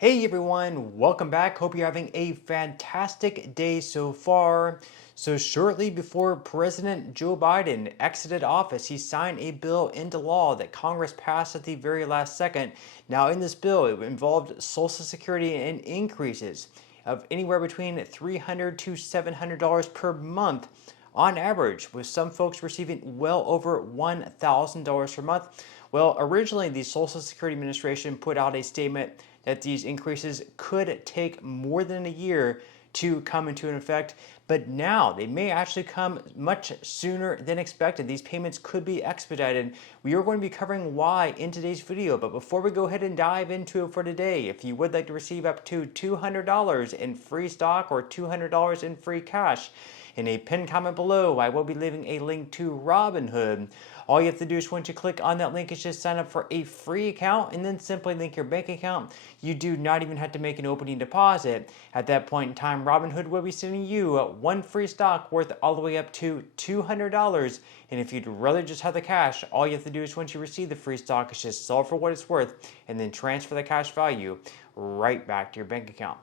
Hey everyone, welcome back. Hope you're having a fantastic day so far. So, shortly before President Joe Biden exited office, he signed a bill into law that Congress passed at the very last second. Now, in this bill, it involved Social Security and increases of anywhere between $300 to $700 per month on average, with some folks receiving well over $1,000 per month. Well, originally, the Social Security Administration put out a statement that these increases could take more than a year to come into effect, but now they may actually come much sooner than expected. These payments could be expedited. We are going to be covering why in today's video, but before we go ahead and dive into it for today, if you would like to receive up to $200 in free stock or $200 in free cash, in a pinned comment below, I will be leaving a link to Robinhood. All you have to do is once you click on that link is just sign up for a free account and then simply link your bank account. You do not even have to make an opening deposit. At that point in time, Robinhood will be sending you one free stock worth all the way up to $200. And if you'd rather just have the cash, all you have to do is once you receive the free stock is just sell it for what it's worth and then transfer the cash value right back to your bank account.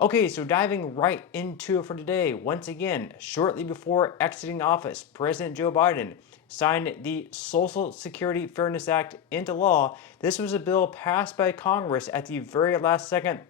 Okay, so diving right into it for today. Once again, shortly before exiting office, President Joe Biden signed the Social Security Fairness Act into law. This was a bill passed by Congress at the very last second.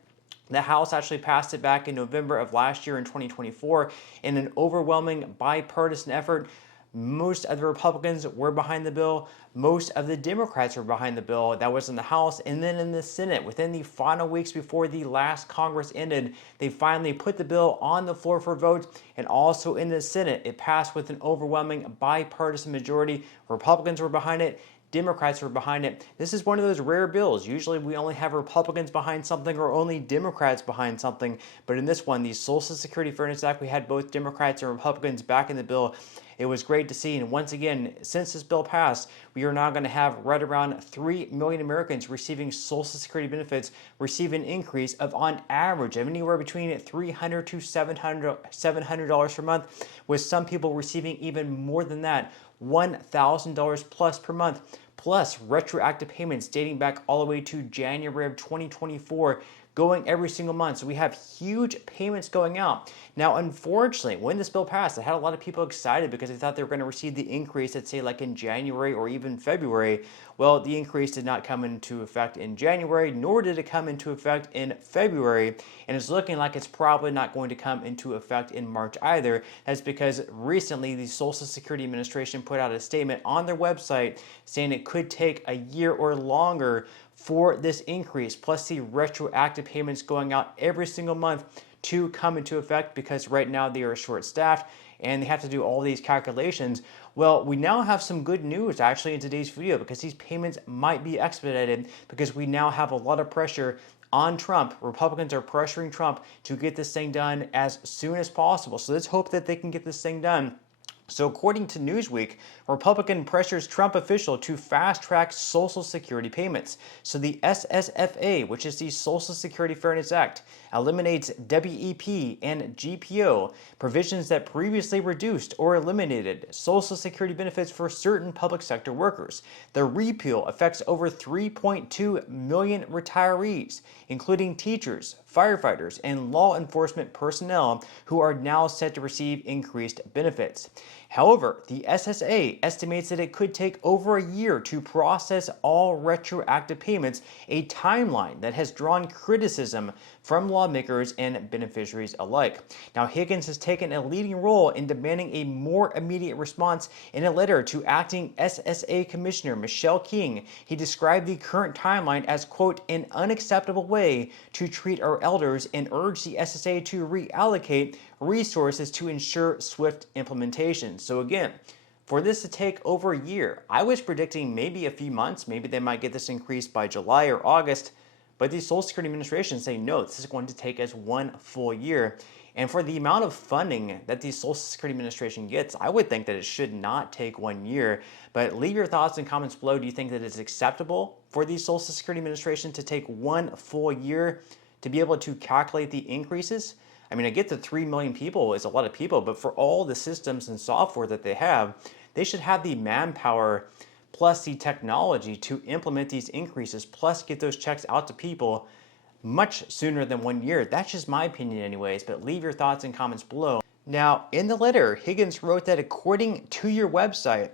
The House actually passed it back in November of last year in 2024 in an overwhelming bipartisan effort. Most of the Republicans were behind the bill. Most of the Democrats were behind the bill. That was in the House. And then in the Senate, within the final weeks before the last Congress ended, they finally put the bill on the floor for vote. And also in the Senate, it passed with an overwhelming bipartisan majority. Republicans were behind it. Democrats were behind it. This is one of those rare bills. Usually we only have Republicans behind something or only Democrats behind something. But in this one, the Social Security Fairness Act, we had both Democrats and Republicans back in the bill. It was great to see. And once again, since this bill passed, we are now going to have right around 3 million Americans receiving Social Security benefits, receive an increase of on average of anywhere between $300 to $700 per month, with some people receiving even more than that, $1,000 plus per month, plus retroactive payments dating back all the way to January of 2024, going every single month. So we have huge payments going out. Now, unfortunately, when this bill passed, it had a lot of people excited because they thought they were going to receive the increase, let's say like in January or even February. Well, the increase did not come into effect in January, nor did it come into effect in February. And it's looking like it's probably not going to come into effect in March either. That's because recently the Social Security Administration put out a statement on their website saying it could take a year or longer for this increase, plus the retroactive payments going out every single month to come into effect, because right now they are short-staffed and they have to do all these calculations. Well, we now have some good news actually in today's video, because these payments might be expedited, because we now have a lot of pressure on Trump. Republicans are pressuring Trump to get this thing done as soon as possible. So let's hope that they can get this thing done. So according to Newsweek, Republican pressures Trump official to fast-track Social Security payments. So the SSFA, which is the Social Security Fairness Act, eliminates WEP and GPO, provisions that previously reduced or eliminated Social Security benefits for certain public sector workers. The repeal affects over 3.2 million retirees, including teachers, firefighters, and law enforcement personnel who are now set to receive increased benefits. However, the SSA estimates that it could take over a year to process all retroactive payments, a timeline that has drawn criticism from lawmakers and beneficiaries alike. Now, Higgins has taken a leading role in demanding a more immediate response. In a letter to acting SSA Commissioner Michelle King, he described the current timeline as, quote, an unacceptable way to treat our elders, and urged the SSA to reallocate resources to ensure swift implementation. So again, for this to take over a year, I was predicting maybe a few months, maybe they might get this increased by July or August, but the Social Security Administration say no, this is going to take us 1 full year. And for the amount of funding that the Social Security Administration gets, I would think that it should not take 1 year. But leave your thoughts and comments below. Do you think that it's acceptable for the Social Security Administration to take 1 full year to be able to calculate the increases? I mean, I get that 3 million people is a lot of people, but for all the systems and software that they have, they should have the manpower plus the technology to implement these increases, plus get those checks out to people much sooner than 1 year. That's just my opinion anyways, but leave your thoughts and comments below. Now, in the letter, Higgins wrote that according to your website,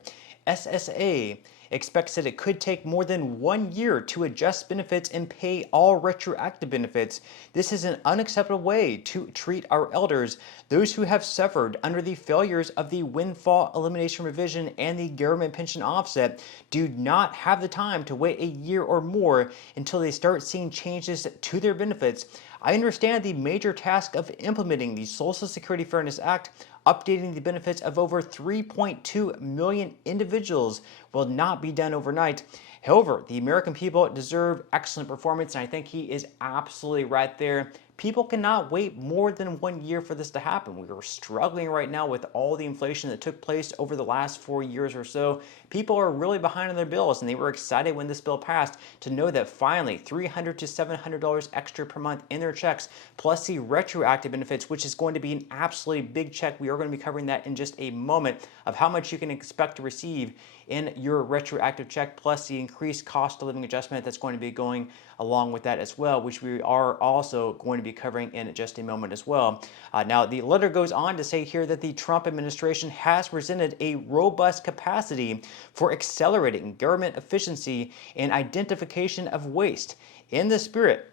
SSA expects that it could take more than 1 year to adjust benefits and pay all retroactive benefits. This is an unacceptable way to treat our elders, those who have suffered under the failures of the windfall elimination revision and the government pension offset. Do not have the time to wait a year or more until they start seeing changes to their benefits. I understand the major task of implementing the Social Security Fairness Act, updating the benefits of over 3.2 million individuals, will not be done overnight. However, the American people deserve excellent performance, and I think he is absolutely right there. People cannot wait more than 1 year for this to happen. We are struggling right now with all the inflation that took place over the last 4 years or so. People are really behind on their bills, and they were excited when this bill passed to know that finally $300 to $700 extra per month in their checks, plus the retroactive benefits, which is going to be an absolutely big check. We are going to be covering that in just a moment of how much you can expect to receive in your retroactive check, plus the increased cost of living adjustment that's going to be going along with that as well, which we are also going to be covering in just a moment as well. Now, the letter goes on to say here that the Trump administration has presented a robust capacity for accelerating government efficiency and identification of waste. In this spirit,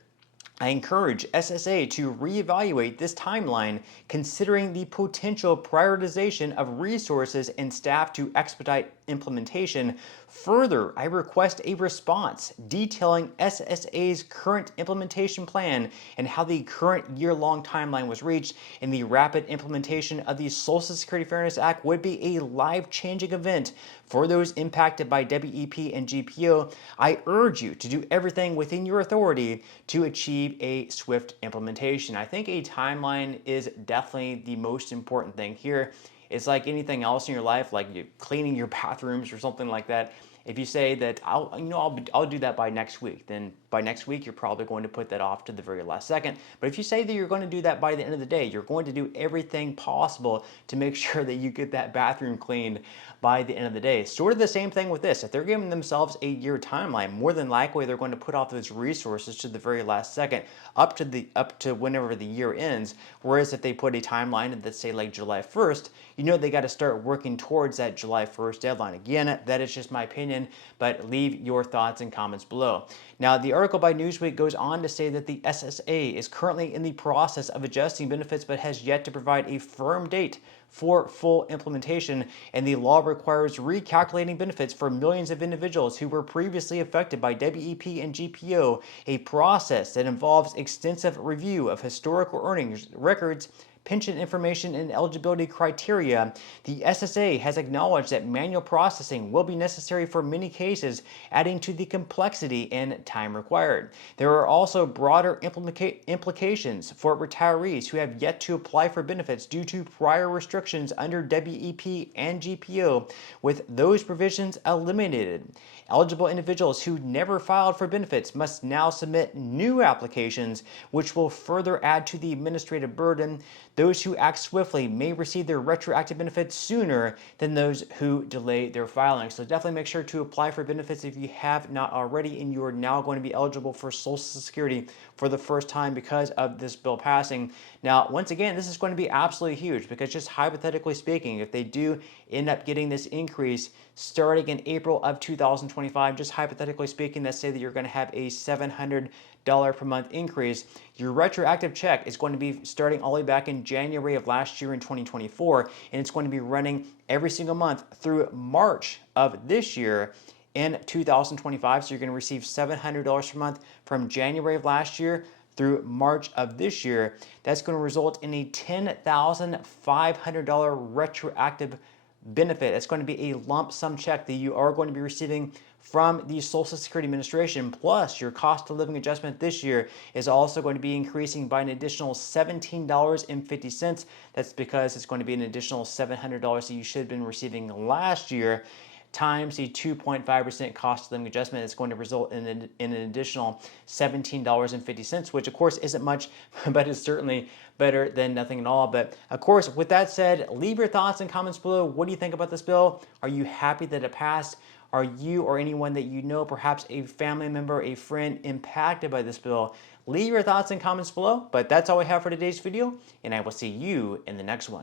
I encourage SSA to reevaluate this timeline, considering the potential prioritization of resources and staff to expedite implementation. Further, I request a response detailing SSA's current implementation plan and how the current year-long timeline was reached, and the rapid implementation of the Social Security Fairness Act would be a life-changing event for those impacted by WEP and GPO. I urge you to do everything within your authority to achieve a swift implementation. I think a timeline is definitely the most important thing here. It's like anything else in your life, like you cleaning your bathrooms or something like that. If you say that I'll do that by next week, then by next week you're probably going to put that off to the very last second. But if you say that you're going to do that by the end of the day, you're going to do everything possible to make sure that you get that bathroom cleaned by the end of the day. Sort of the same thing with this. If they're giving themselves a year timeline, more than likely they're going to put off those resources to the very last second, up to whenever the year ends. Whereas if they put a timeline that say like July 1st, you know they got to start working towards that July 1st deadline. Again, that is just my opinion, but leave your thoughts and comments below. Now, the article by Newsweek goes on to say that the SSA is currently in the process of adjusting benefits but has yet to provide a firm date for full implementation, and the law requires recalculating benefits for millions of individuals who were previously affected by WEP and GPO, a process that involves extensive review of historical earnings records, pension information, and eligibility criteria. The SSA has acknowledged that manual processing will be necessary for many cases, adding to the complexity and time required. There are also broader implications for retirees who have yet to apply for benefits due to prior restrictions under WEP and GPO, with those provisions eliminated. Eligible individuals who never filed for benefits must now submit new applications, which will further add to the administrative burden. Those who act swiftly may receive their retroactive benefits sooner than those who delay their filing. So definitely make sure to apply for benefits if you have not already, and you are now going to be eligible for Social Security for the first time because of this bill passing. Now, once again, this is going to be absolutely huge because just hypothetically speaking, if they do end up getting this increase starting in April of 2025, just hypothetically speaking, let's say that you're going to have a $700 per month increase, your retroactive check is going to be starting all the way back in January of last year in 2024, and it's going to be running every single month through March of this year in 2025. So you're going to receive $700 per month from January of last year through March of this year. That's going to result in a $10,500 retroactive benefit. It's going to be a lump sum check that you are going to be receiving from the Social Security Administration. Plus, your cost of living adjustment this year is also going to be increasing by an additional $17.50. That's because it's going to be an additional $700 that you should have been receiving last year, times the 2.5% cost of living adjustment. Is going to result in an additional $17.50, which of course isn't much, but is certainly better than nothing at all. But of course, with that said, leave your thoughts and comments below. What do you think about this bill? Are you happy that it passed? Are you or anyone that you know, perhaps a family member, a friend, impacted by this bill? Leave your thoughts and comments below, but that's all we have for today's video, and I will see you in the next one.